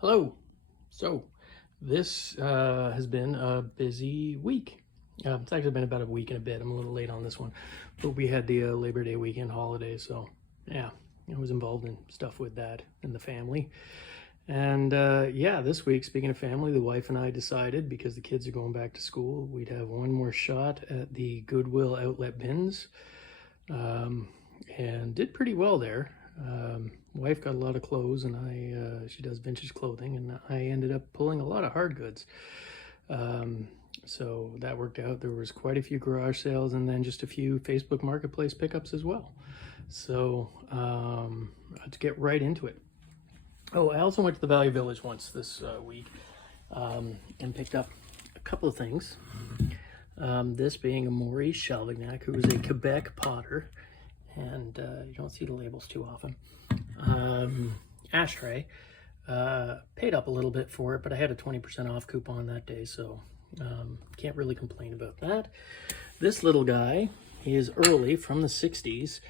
Hello. So this has been a busy week. It's actually been about a week and a bit. I'm a little late on this one, but we had the Labor Day weekend holiday, so yeah, I was involved in stuff with that and the family. And yeah, this week, speaking of family, the wife and I decided, because the kids are going back to school, we'd have one more shot at the Goodwill Outlet bins, and did pretty well there. Wife got a lot of clothes, and she does vintage clothing, and I ended up pulling a lot of hard goods. So that worked out. There was quite a few garage sales, and then just a few Facebook Marketplace pickups as well. So let's get right into it. Oh, I also went to the Value Village once this week, and picked up a couple of things. This being a Maurice Chalvignac, who is a Quebec potter, and you don't see the labels too often. Ashtray. Paid up a little bit for it, but I had a 20% off coupon that day, so can't really complain about that. This little guy, he is early, from the 60s.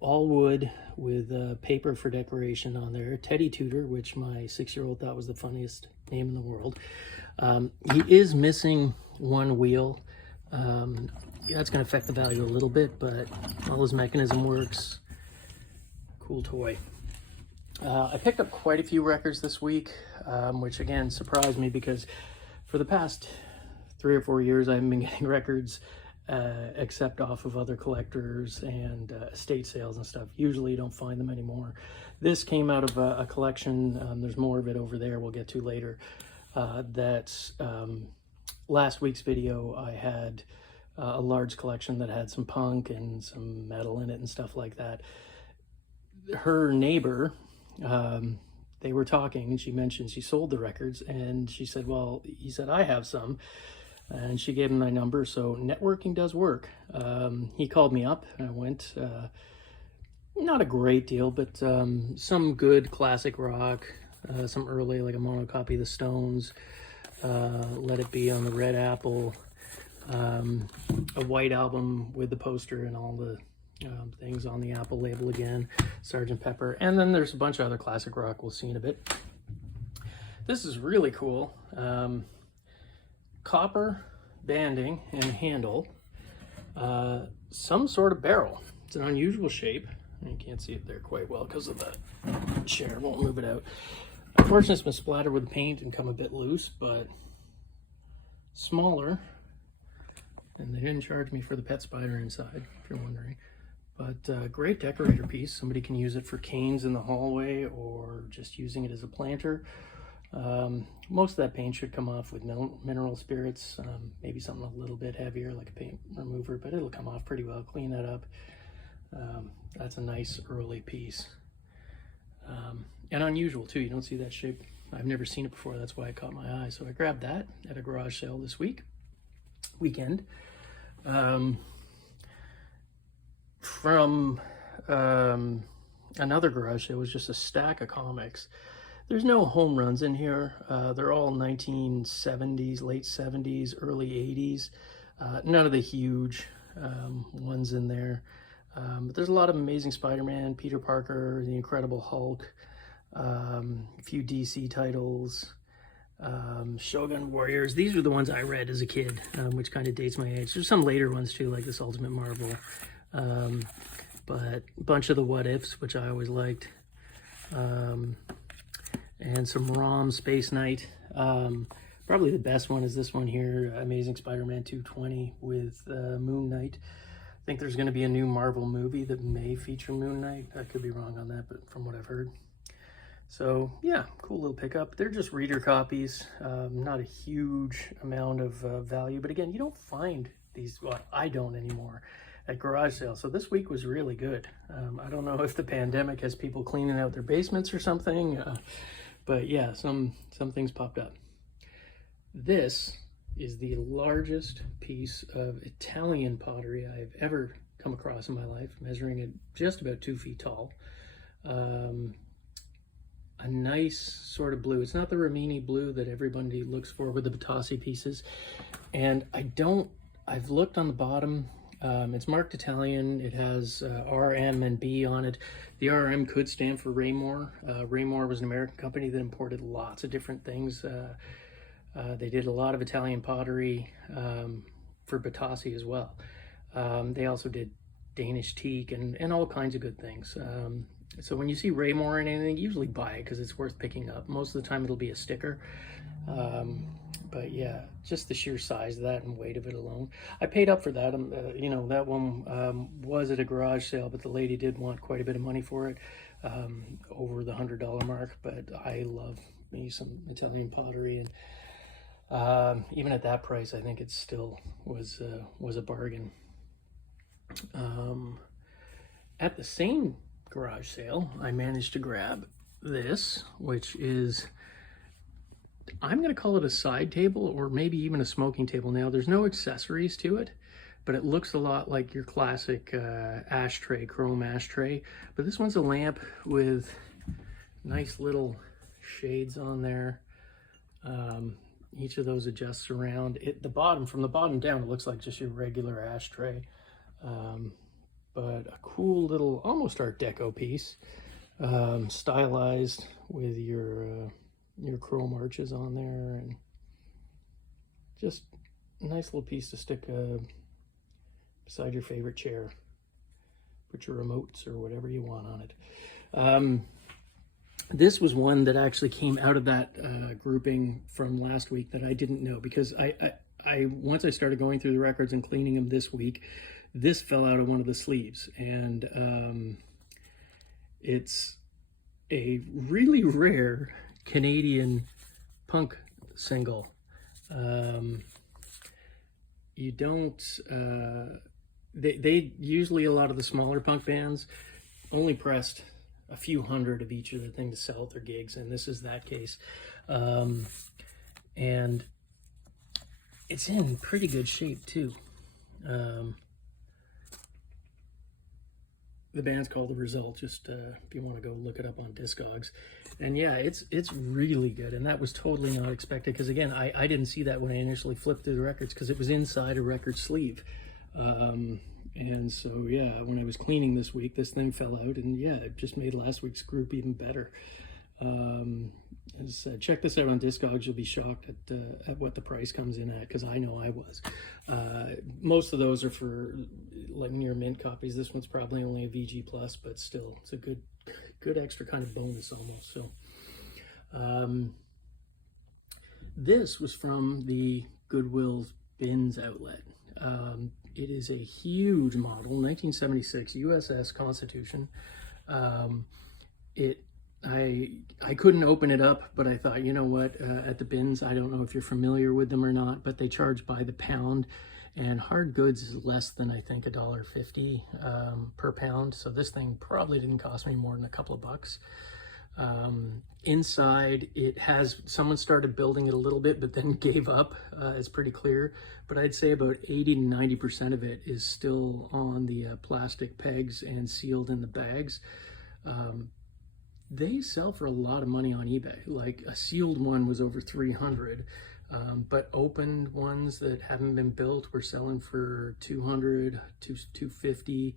All wood with paper for decoration on there. Teddy Tudor, which my 6-year-old thought was the funniest name in the world. He is missing one wheel. That's going to affect the value a little bit, but all his mechanism works. Cool toy. I picked up quite a few records this week, which again surprised me because for the past 3 or 4 years I haven't been getting records except off of other collectors and estate sales and stuff. Usually you don't find them anymore. This came out of a collection. There's more of it over there we'll get to later. That's last week's video. I had a large collection that had some punk and some metal in it and stuff like that. Her neighbor, they were talking, and she mentioned she sold the records, and she said, well, he said, I have some. And she gave him my number, so networking does work. He called me up, and I went. Not a great deal, but some good classic rock, some early, like a monocopy of the Stones, Let It Be on the Red Apple, a white album with the poster and all the things on the Apple label again, Sgt. Pepper, and then there's a bunch of other classic rock we'll see in a bit. This is really cool. Copper banding and handle, some sort of barrel. It's an unusual shape. You can't see it there quite well because of the chair. Won't move it out. Unfortunately, it's been splattered with paint and come a bit loose, but smaller. And they didn't charge me for the pet spider inside, if you're wondering. But great decorator piece. Somebody can use it for canes in the hallway or just using it as a planter. Most of that paint should come off with mineral spirits, maybe something a little bit heavier like a paint remover, but it'll come off pretty well. Clean that up. That's a nice early piece. And unusual too. You don't see that shape. I've never seen it before. That's why it caught my eye. So I grabbed that at a garage sale this weekend. From another garage sale was just a stack of comics. There's no home runs in here. They're all 1970s, late 70s, early 80s. None of the huge ones in there. But there's a lot of Amazing Spider-Man, Peter Parker, The Incredible Hulk, a few DC titles, Shogun Warriors. These are the ones I read as a kid, which kind of dates my age. There's some later ones too, like this Ultimate Marvel. But a bunch of the What Ifs, which I always liked. And some ROM Space Knight. Probably the best one is this one here, Amazing Spider-Man 220 with Moon Knight. I think there's going to be a new Marvel movie that may feature Moon Knight. I could be wrong on that, but from what I've heard. So yeah, cool little pickup. They're just reader copies, not a huge amount of value, but again, you don't find these, well, I don't anymore, at garage sales. So this week was really good. I don't know if the pandemic has people cleaning out their basements or something, but yeah, some things popped up. This is the largest piece of Italian pottery I've ever come across in my life, measuring at just about 2 feet tall. A nice sort of blue. It's not the Rimini blue that everybody looks for with the Batassi pieces. And I've looked on the bottom. It's marked Italian. It has RM and B on it. The RM could stand for Raymore. Raymore was an American company that imported lots of different things. They did a lot of Italian pottery for Batassi as well. They also did Danish teak and all kinds of good things. So when you see Raymore in anything, usually buy it because it's worth picking up. Most of the time it'll be a sticker. But yeah, just the sheer size of that and weight of it alone. I paid up for that. You know, that one was at a garage sale, but the lady did want quite a bit of money for it, over the $100 mark. But I love me some Italian pottery, and even at that price, I think it still was a bargain. At the same garage sale, I managed to grab this, which is, I'm going to call it a side table or maybe even a smoking table. Now, there's no accessories to it, but it looks a lot like your classic ashtray, chrome ashtray. But this one's a lamp with nice little shades on there. Each of those adjusts around. From the bottom down, it looks like just your regular ashtray. But a cool little, almost Art Deco piece, stylized with your chrome arches on there, and just a nice little piece to stick beside your favorite chair. Put your remotes or whatever you want on it. This was one that actually came out of that grouping from last week that I didn't know, because I once I started going through the records and cleaning them this week, this fell out of one of the sleeves, and it's a really rare Canadian punk single. You don't, they usually, a lot of the smaller punk bands only pressed a few hundred of each of the things to sell at their gigs, and this is that case. And it's in pretty good shape too. The band's called The Result, just if you want to go look it up on Discogs. And yeah, it's really good, and that was totally not expected, because again, I didn't see that when I initially flipped through the records, because it was inside a record sleeve. And so yeah, when I was cleaning this week, this thing fell out, and yeah, it just made last week's group even better. Check this out on Discogs. You'll be shocked at what the price comes in at, because I know I was. Most of those are for like near mint copies. This one's probably only a VG plus, but still, it's a good extra kind of bonus almost. So this was from the Goodwill Bins Outlet. It is a huge model, 1976 USS Constitution. I couldn't open it up, but I thought, you know what, at the bins, I don't know if you're familiar with them or not, but they charge by the pound, and hard goods is less than, I think, $1.50 per pound. So this thing probably didn't cost me more than a couple of bucks. Inside, it has, someone started building it a little bit, but then gave up. It's pretty clear, but I'd say about 80 to 90% of it is still on the plastic pegs and sealed in the bags. They sell for a lot of money on eBay. Like a sealed one was over 300, but opened ones that haven't been built were selling for 200 to 250.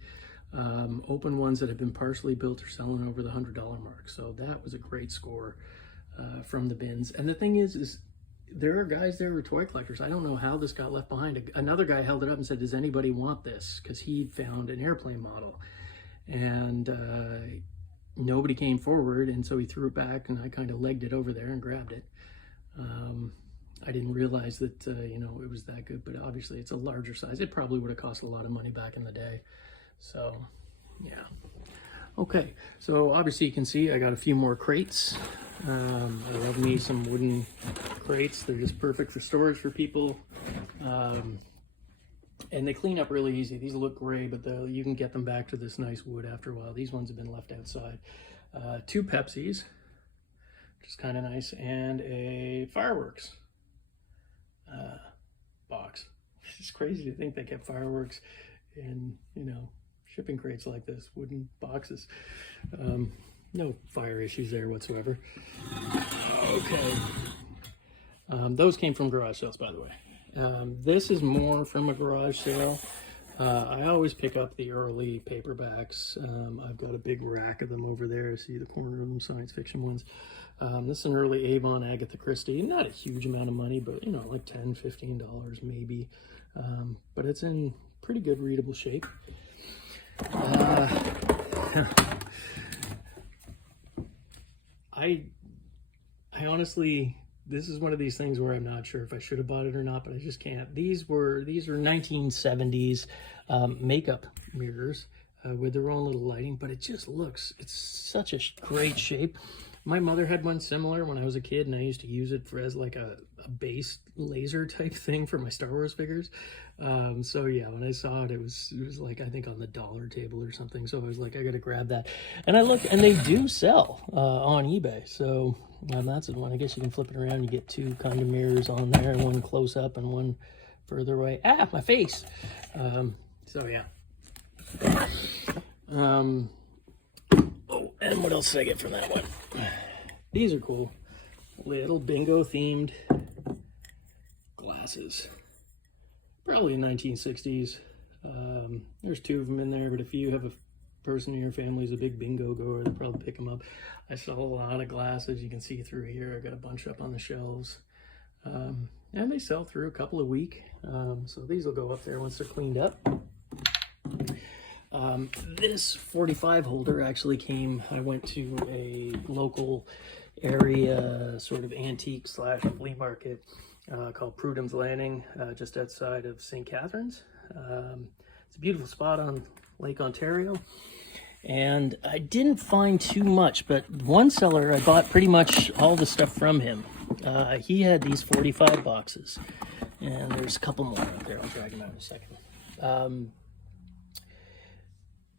Open ones that have been partially built are selling over the $100 mark. So that was a great score from the bins. And the thing is there are guys there who are toy collectors. I don't know how this got left behind. Another guy held it up and said, does anybody want this? Because he found an airplane model, and nobody came forward, and so he threw it back, and I kind of legged it over there and grabbed it. I didn't realize that you know, it was that good, but obviously it's a larger size. It probably would have cost a lot of money back in the day. So yeah. Okay, so obviously you can see I got a few more crates. I love me some wooden crates. They're just perfect for storage for people. And they clean up really easy. These look gray, but you can get them back to this nice wood after a while. These ones have been left outside. 2 Pepsis, which is kind of nice, and a fireworks box. It's crazy to think they kept fireworks in, you know, shipping crates like this, wooden boxes. No fire issues there whatsoever. Okay. Those came from garage sales, by the way. This is more from a garage sale. I always pick up the early paperbacks. I've got a big rack of them over there. See the corner of them, science fiction ones. This is an early Avon Agatha Christie. Not a huge amount of money, but, you know, like $10, $15 maybe. But it's in pretty good readable shape. I honestly, this is one of these things where I'm not sure if I should have bought it or not, but I just can't. These are 1970s makeup mirrors with their own little lighting, but it just looks, it's such a great shape. My mother had one similar when I was a kid, and I used to use it as like a base laser type thing for my Star Wars figures. So yeah, when I saw it, it was like, I think on the dollar table or something. So I was like, I gotta grab that. And I looked, and they do sell on eBay. So that's the one. I guess you can flip it around. You get two kind of mirrors on there, one close up and one further away. Ah, my face. So yeah. Oh, and what else did I get from that one? These are cool. Little bingo themed glasses. Probably in 1960s. There's two of them in there, but if you have a person in your family who's a big bingo goer, they'll probably pick them up. I saw a lot of glasses. You can see through here. I got a bunch up on the shelves. And they sell through a couple a week. So these will go up there once they're cleaned up. This 45 holder actually came, I went to a local area sort of antique / flea market called Prudham's Landing, just outside of St. Catharines. It's a beautiful spot on Lake Ontario, and I didn't find too much, but one seller, I bought pretty much all the stuff from him. He had these 45 boxes, and there's a couple more out there. I'll drag them out in a second.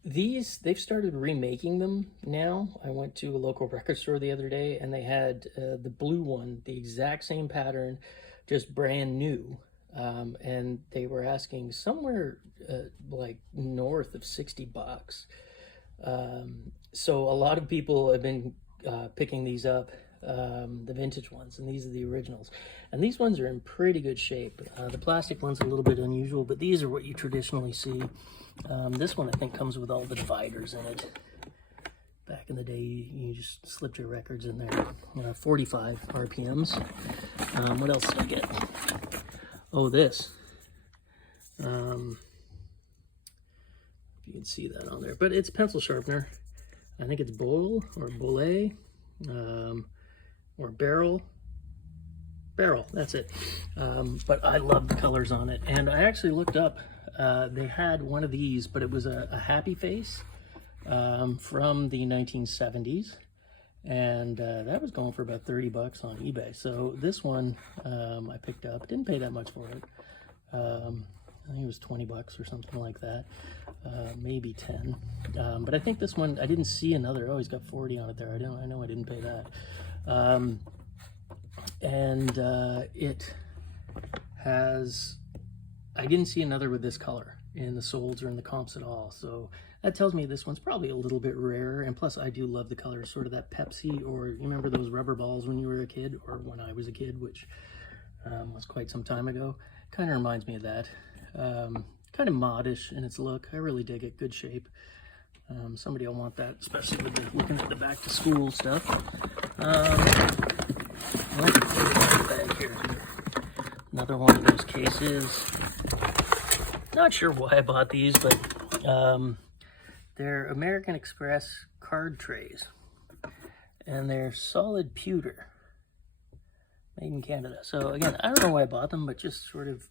They've started remaking them now. I went to a local record store the other day, and they had the blue one, the exact same pattern, just brand new. And they were asking somewhere like north of 60 bucks. So a lot of people have been picking these up, the vintage ones, and these are the originals. And these ones are in pretty good shape. The plastic one's a little bit unusual, but these are what you traditionally see. This one I think comes with all the dividers in it. Back in the day, you just slipped your records in there. 45 RPMs. What else did I get? Oh, this. You can see that on there, but it's pencil sharpener. I think it's Bowl or Bolet or Barrel. That's it. But I love the colors on it, and I actually looked up. They had one of these, but it was a happy face from the 1970s, and that was going for about 30 bucks on eBay. So this one I picked up. Didn't pay that much for it. I think it was 20 bucks or something like that, maybe 10. But I think this one, I didn't see another. Oh, he's got 40 on it there. I know I didn't pay that. It has, I didn't see another with this color in the solds or in the comps at all. So that tells me this one's probably a little bit rarer. And plus I do love the color, sort of that Pepsi, or you remember those rubber balls when you were a kid, or when I was a kid, which was quite some time ago. Kind of reminds me of that. Kind of modish in its look. I really dig it. Good shape. Somebody will want that, especially with the, looking at the back to school stuff. Bag here. Another one of those cases. Not sure why I bought these, but they're American Express card trays, and they're solid pewter, made in Canada. So again, I don't know why I bought them, but just sort of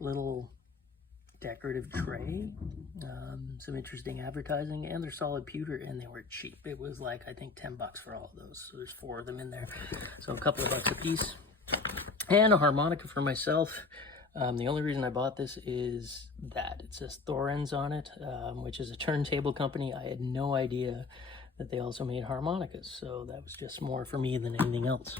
little decorative tray, some interesting advertising, and they're solid pewter, and they were cheap. It was like, I think 10 bucks for all of those. So there's 4 of them in there, so a couple of bucks a piece. And a harmonica for myself. The only reason I bought this is that it says Thorens on it, which is a turntable company. I had no idea that they also made harmonicas, so that was just more for me than anything else.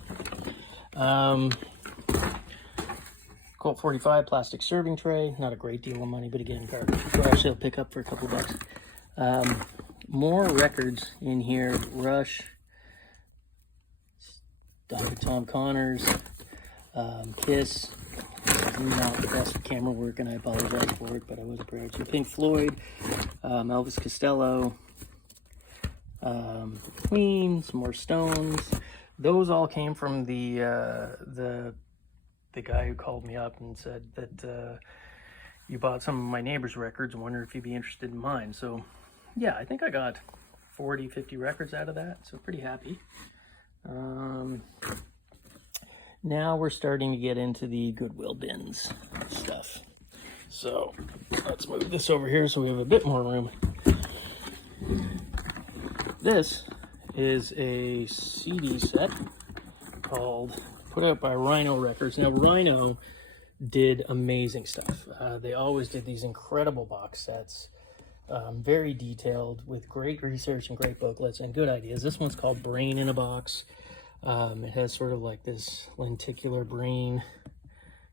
Colt 45 plastic serving tray, not a great deal of money, but again, garage sale pickup for a couple bucks. More records in here. Rush, Dr. Tom Connors, Kiss, not the best camera work, and I apologize for it, but I wasn't prepared to. Pink Floyd, Elvis Costello, Queen, some more Stones. Those all came from the guy who called me up and said that you bought some of my neighbor's records. I wonder if you'd be interested in mine. So yeah, I think I got 40, 50 records out of that, so pretty happy. Now we're starting to get into the Goodwill bins stuff. So let's move this over here so we have a bit more room. This is a CD set put out by Rhino Records. Now Rhino did amazing stuff. They always did these incredible box sets, very detailed, with great research and great booklets and good ideas. This one's called Brain in a Box. It has sort of like this lenticular brain,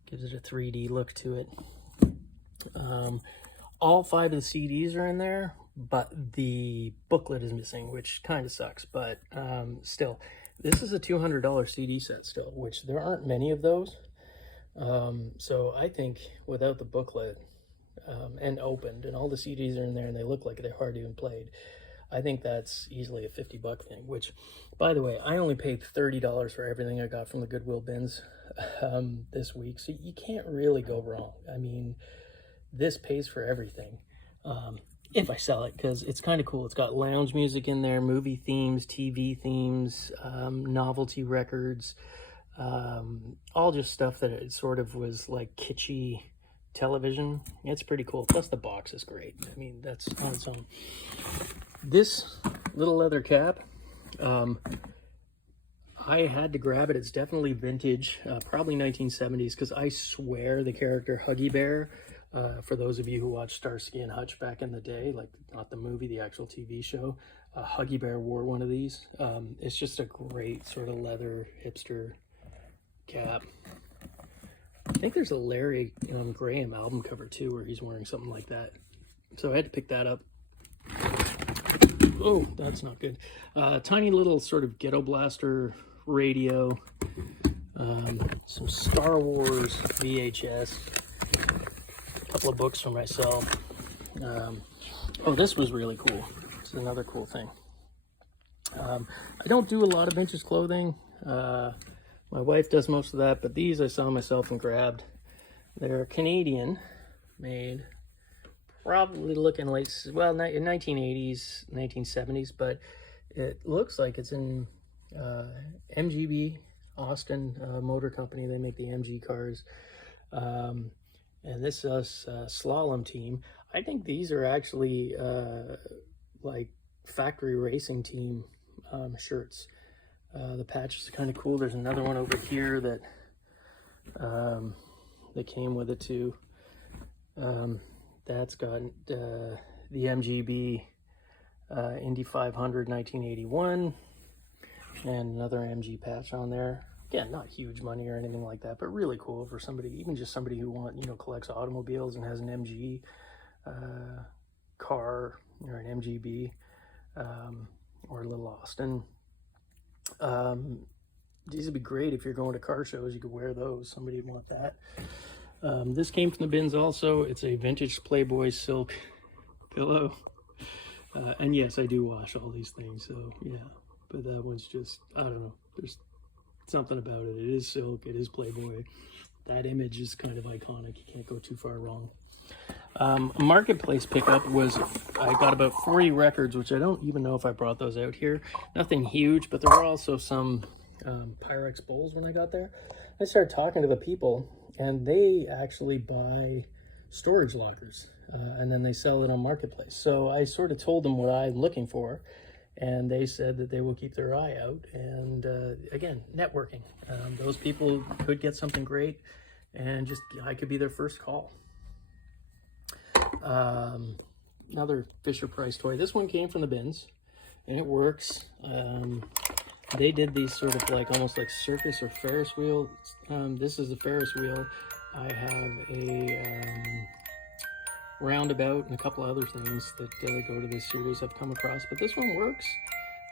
gives it a 3D look to it. All 5 of the CDs are in there, but the booklet is missing, which kind of sucks, but still, this is a $200 CD set still, which there aren't many of those. So I think without the booklet and opened, and all the CDs are in there and they look like they're hard even played, I think that's easily a $50 thing, which, by the way, I only paid $30 for everything I got from the Goodwill bins this week, so you can't really go wrong. I mean, this pays for everything if I sell it, because it's kind of cool. It's got lounge music in there, movie themes, TV themes, novelty records, all just stuff that it sort of was like kitschy television. It's pretty cool. Plus the box is great. I mean, that's on its own. This little leather cap, I had to grab it. It's definitely vintage, probably 1970s, because I swear the character Huggy Bear, for those of you who watched Starsky and Hutch back in the day, like not the movie, the actual TV show, Huggy Bear wore one of these. It's just a great sort of leather hipster cap. I think there's a Larry Graham album cover too where he's wearing something like that. So I had to pick that up. Oh, that's not good. Tiny little sort of ghetto blaster radio. Some Star Wars VHS. A couple of books for myself. Oh, this was really cool. It's another cool thing. I don't do a lot of vintage clothing. My wife does most of that, but these I saw myself and grabbed. They're Canadian made, probably looking late, well, in 1980s, 1970s, but it looks like it's in MGB Austin Motor Company. They make the MG cars. And this is a slalom team. I think these are actually like factory racing team shirts. The patch is kind of cool. There's another one over here that that came with it too. That's got the MGB Indy 500 1981 and another MG patch on there. Again, not huge money or anything like that, but really cool for somebody, even just somebody who collects automobiles and has an MG car or an MGB or a little Austin. These would be great if you're going to car shows. You could wear those. Somebody would want that. This came from the bins also. It's a vintage Playboy silk pillow. And yes, I do wash all these things, so yeah. But that one's just, I don't know. There's something about it. It is silk. It is Playboy. That image is kind of iconic. You can't go too far wrong. Marketplace pickup was, I got about 40 records, which I don't even know if I brought those out here. Nothing huge, but there were also some Pyrex bowls when I got there. I started talking to the people, and they actually buy storage lockers, and then they sell it on Marketplace. So I sort of told them what I'm looking for, and they said that they will keep their eye out. And again, networking. Those people could get something great, and just I could be their first call. Another Fisher-Price toy. This one came from the bins, and it works. They did these sort of like almost like circus or Ferris wheel. This is a Ferris wheel. I have a roundabout and a couple other things that go to this series I've come across, but this one works.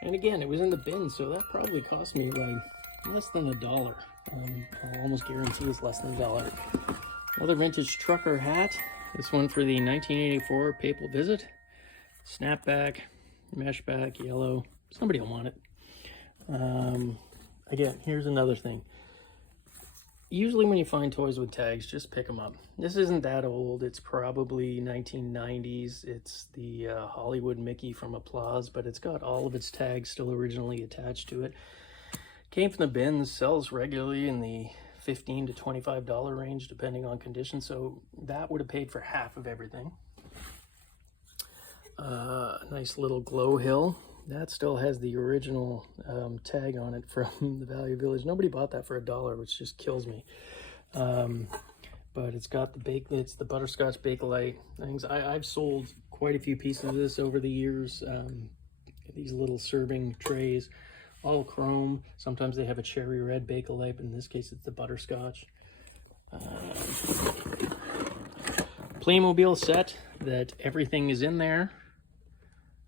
And again, it was in the bin, so that probably cost me like less than $1. I'll almost guarantee it's less than $1. Another vintage trucker hat. This one for the 1984 Papal Visit. Snapback, mesh back, yellow. Somebody will want it. Again, here's another thing. Usually when you find toys with tags, just pick them up. This isn't that old. It's probably 1990s. It's the Hollywood Mickey from Applause, but it's got all of its tags still originally attached to it. Came from the bins, sells regularly in the $15 to $25 range, depending on condition. So that would have paid for half of everything. Nice little glow hill. That still has the original tag on it from the Value Village. Nobody bought that for $1, which just kills me. But it's got the butterscotch Bakelite things. I've sold quite a few pieces of this over the years. These little serving trays, all chrome. Sometimes they have a cherry red Bakelite, but in this case it's the butterscotch. Playmobil set that everything is in there.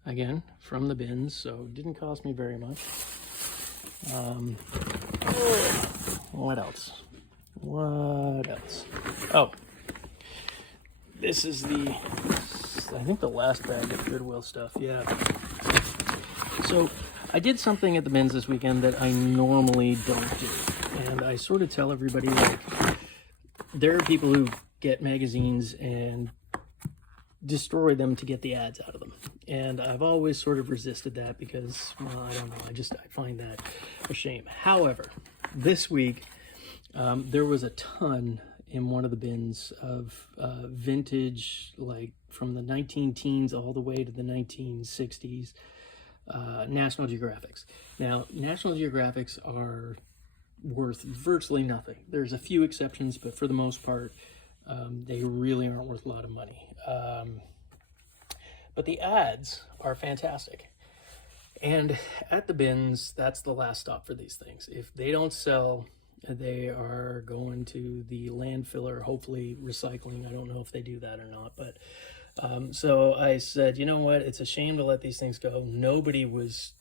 Again, from the bins, so it didn't cost me very much. What else? What else? Oh, this is I think the last bag of Goodwill stuff, yeah. So I did something at the bins this weekend that I normally don't do. And I sort of tell everybody, like, there are people who get magazines and destroy them to get the ads out of them, and I've always sort of resisted that because, well, I don't know, I find that a shame. However, this week there was a ton in one of the bins of vintage, like from the 19-teens all the way to the 1960s National Geographics. Now, National Geographics are worth virtually nothing. There's a few exceptions, but for the most part they really aren't worth a lot of money. But the ads are fantastic. And at the bins, that's the last stop for these things. If they don't sell, they are going to the landfill or hopefully recycling. I don't know if they do that or not. But so I said, you know what? It's a shame to let these things go. Nobody was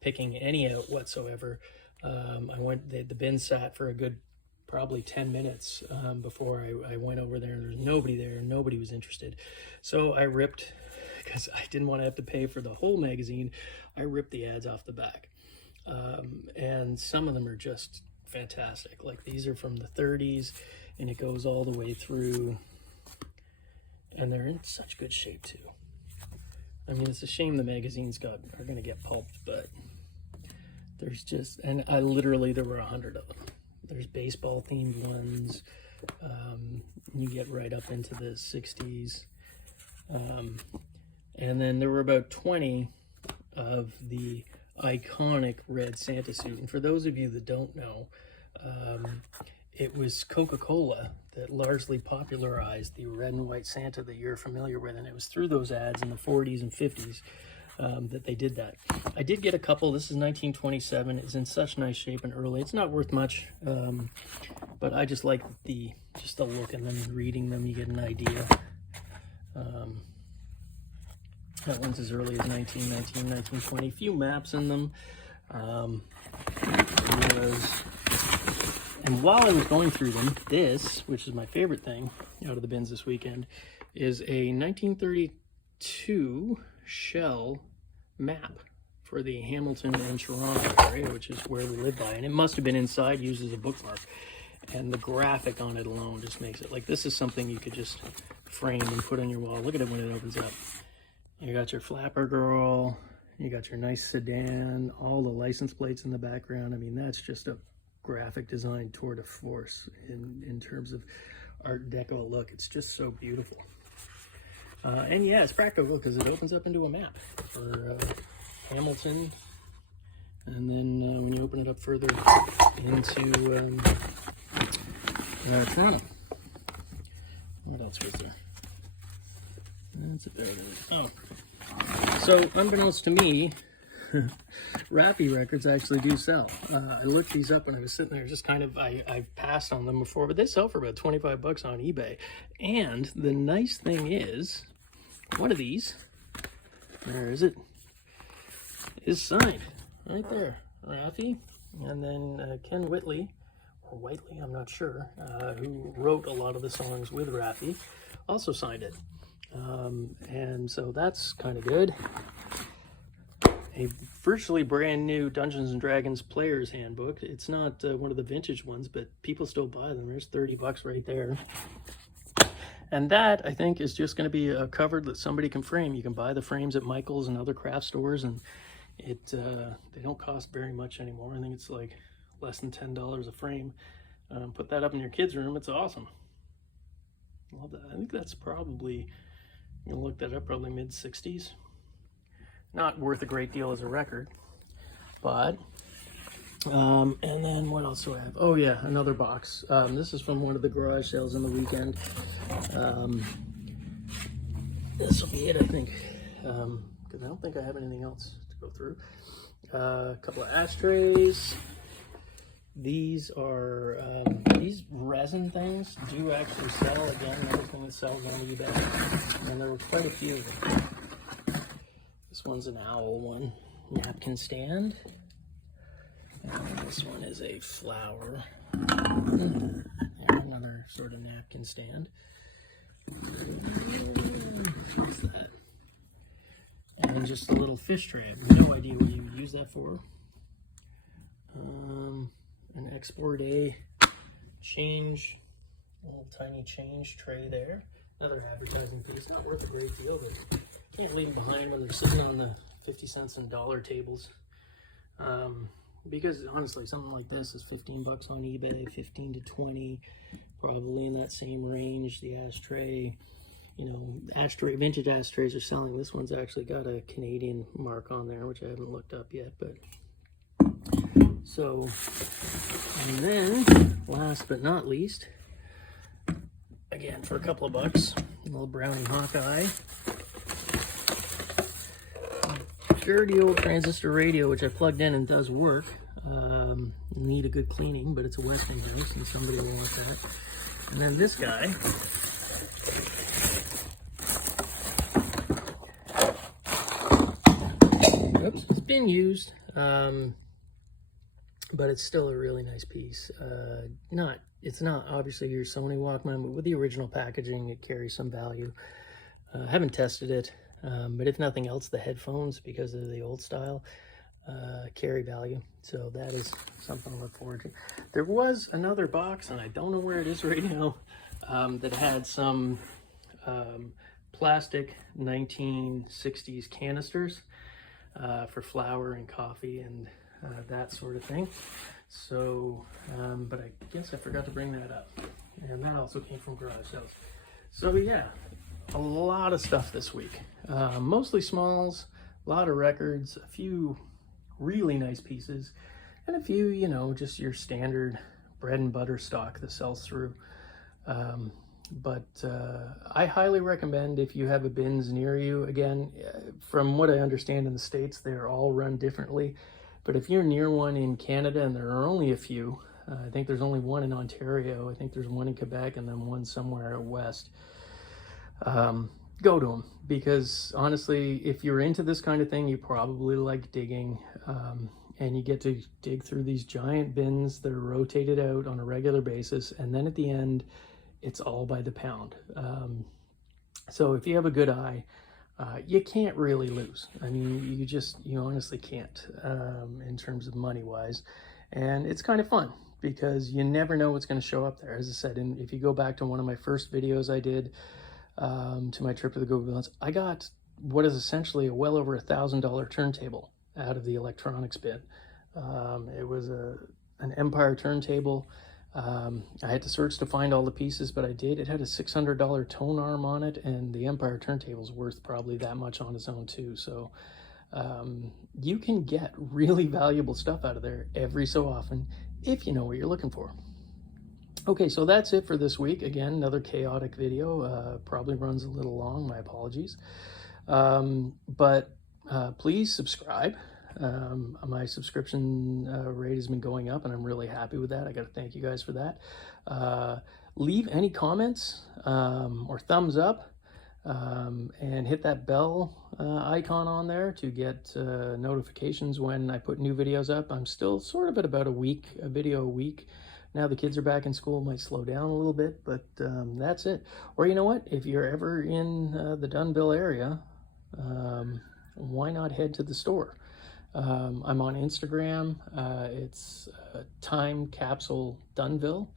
picking any out whatsoever. The bin sat for a good probably 10 minutes before I went over there, and there was nobody there. Nobody was interested. So I ripped, because I didn't want to have to pay for the whole magazine, I ripped the ads off the back. And some of them are just fantastic. Like, these are from the 30s, and it goes all the way through, and they're in such good shape too. I mean, it's a shame the magazines are going to get pulped, but there's just, and there were 100 of them. There's baseball themed ones. You get right up into the 60s. And then there were about 20 of the iconic red Santa suit. And for those of you that don't know, it was Coca Cola that largely popularized the red and white Santa that you're familiar with. And it was through those ads in the 40s and 50s that they did that. I did get a couple. This is 1927. It's in such nice shape and early. It's not worth much, but I just like just the look in them and reading them. You get an idea. That one's as early as 1919, 1920. A few maps in them. And while I was going through them, this, which is my favorite thing out of the bins this weekend, is a 1932 shell map for the Hamilton and Toronto area, which is where we live by. And it must have been inside, used as a bookmark. And the graphic on it alone just makes it, like, this is something you could just frame and put on your wall. Look at it when it opens up. You got your flapper girl, you got your nice sedan, all the license plates in the background. I mean, that's just a graphic design tour de force in terms of Art Deco look. It's just so beautiful. And yeah, it's practical because it opens up into a map for Hamilton. And then when you open it up further into Toronto. What else was there? That's about it. Oh, so unbeknownst to me, Rappy records actually do sell. I looked these up when I was sitting there, just kind of, I've passed on them before, but they sell for about 25 bucks on eBay. And the nice thing is, one of these, where is it, is signed right there. Raffy, and then Ken Whitley. or Whiteley, I'm not sure, who wrote a lot of the songs with Raffi, also signed it. And so that's kind of good. A virtually brand new Dungeons and Dragons player's handbook. It's not one of the vintage ones, but people still buy them. There's 30 bucks right there. And that, I think, is just going to be a cover that somebody can frame. You can buy the frames at Michael's and other craft stores, and they don't cost very much anymore. I think it's like less than $10 a frame. Put that up in your kid's room. It's awesome. Love that. I think that's probably, I'm going to look that up, probably mid-60s. Not worth a great deal as a record, but and then what else do I have? Oh yeah, another box. This is from one of the garage sales on the weekend. This will be it, I think, because I don't think I have anything else to go through. A couple of ashtrays. These are these resin things do actually sell. Again, another thing that sells on eBay, and there were quite a few of them. This one's an owl one, napkin stand. And this one is a flower. And another sort of napkin stand. What's that? And then just a little fish tray. I have no idea what you would use that for. An export a change, a little tiny change tray there. Another advertising piece. Not worth a great deal, but can't leave them behind when they're sitting on the 50 cents and dollar tables. Because honestly, something like this is 15 bucks on eBay, 15 to 20, probably in that same range. The ashtray, you know, vintage ashtrays are selling. This one's actually got a Canadian mark on there, which I haven't looked up yet, but so, and then last but not least, again, for a couple of bucks, a little Brownie Hawkeye. Dirty old transistor radio, which I plugged in and does work. Need a good cleaning, but it's a Westinghouse and somebody will want that. And then this guy. Oops, it's been used, but it's still a really nice piece. It's not obviously your Sony Walkman, but with the original packaging, it carries some value. I haven't tested it. But if nothing else, the headphones, because of the old style, carry value. So that is something to look forward to. There was another box, and I don't know where it is right now, that had some plastic 1960s canisters for flour and coffee and that sort of thing. So, but I guess I forgot to bring that up. And that also came from garage sales. So yeah. A lot of stuff this week, mostly smalls, a lot of records, a few really nice pieces, and a few, you know, just your standard bread and butter stock that sells through. But I highly recommend, if you have a bins near you, again, from what I understand in the States, they're all run differently. But if you're near one in Canada, and there are only a few, I think there's only one in Ontario, I think there's one in Quebec, and then one somewhere out west. Go to them, because honestly, if you're into this kind of thing, you probably like digging, and you get to dig through these giant bins that are rotated out on a regular basis, and then at the end, it's all by the pound. So if you have a good eye, you can't really lose. I mean, you honestly can't, in terms of money-wise, and it's kind of fun, because you never know what's going to show up there. As I said, and if you go back to one of my first videos I did, to my trip to the Goodwill Bins, I got what is essentially a well over $1,000 turntable out of the electronics bin. It was an Empire turntable. I had to search to find all the pieces, but I did. It had a $600 tone arm on it, and the Empire turntable's worth probably that much on its own too. So you can get really valuable stuff out of there every so often if you know what you're looking for. Okay, so that's it for this week. Again, another chaotic video. Probably runs a little long, my apologies. But please subscribe. My subscription rate has been going up, and I'm really happy with that. I got to thank you guys for that. Leave any comments or thumbs up, and hit that bell icon on there to get notifications when I put new videos up. I'm still sort of at about a video a week. Now the kids are back in school, might slow down a little bit, but that's it. Or you know what? If you're ever in the Dunnville area, why not head to the store? I'm on Instagram. It's Time Capsule Dunnville.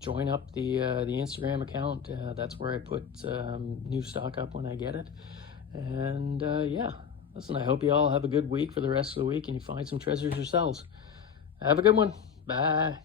Join up the Instagram account. That's where I put new stock up when I get it. And yeah, listen, I hope you all have a good week for the rest of the week and you find some treasures yourselves. Have a good one. Bye.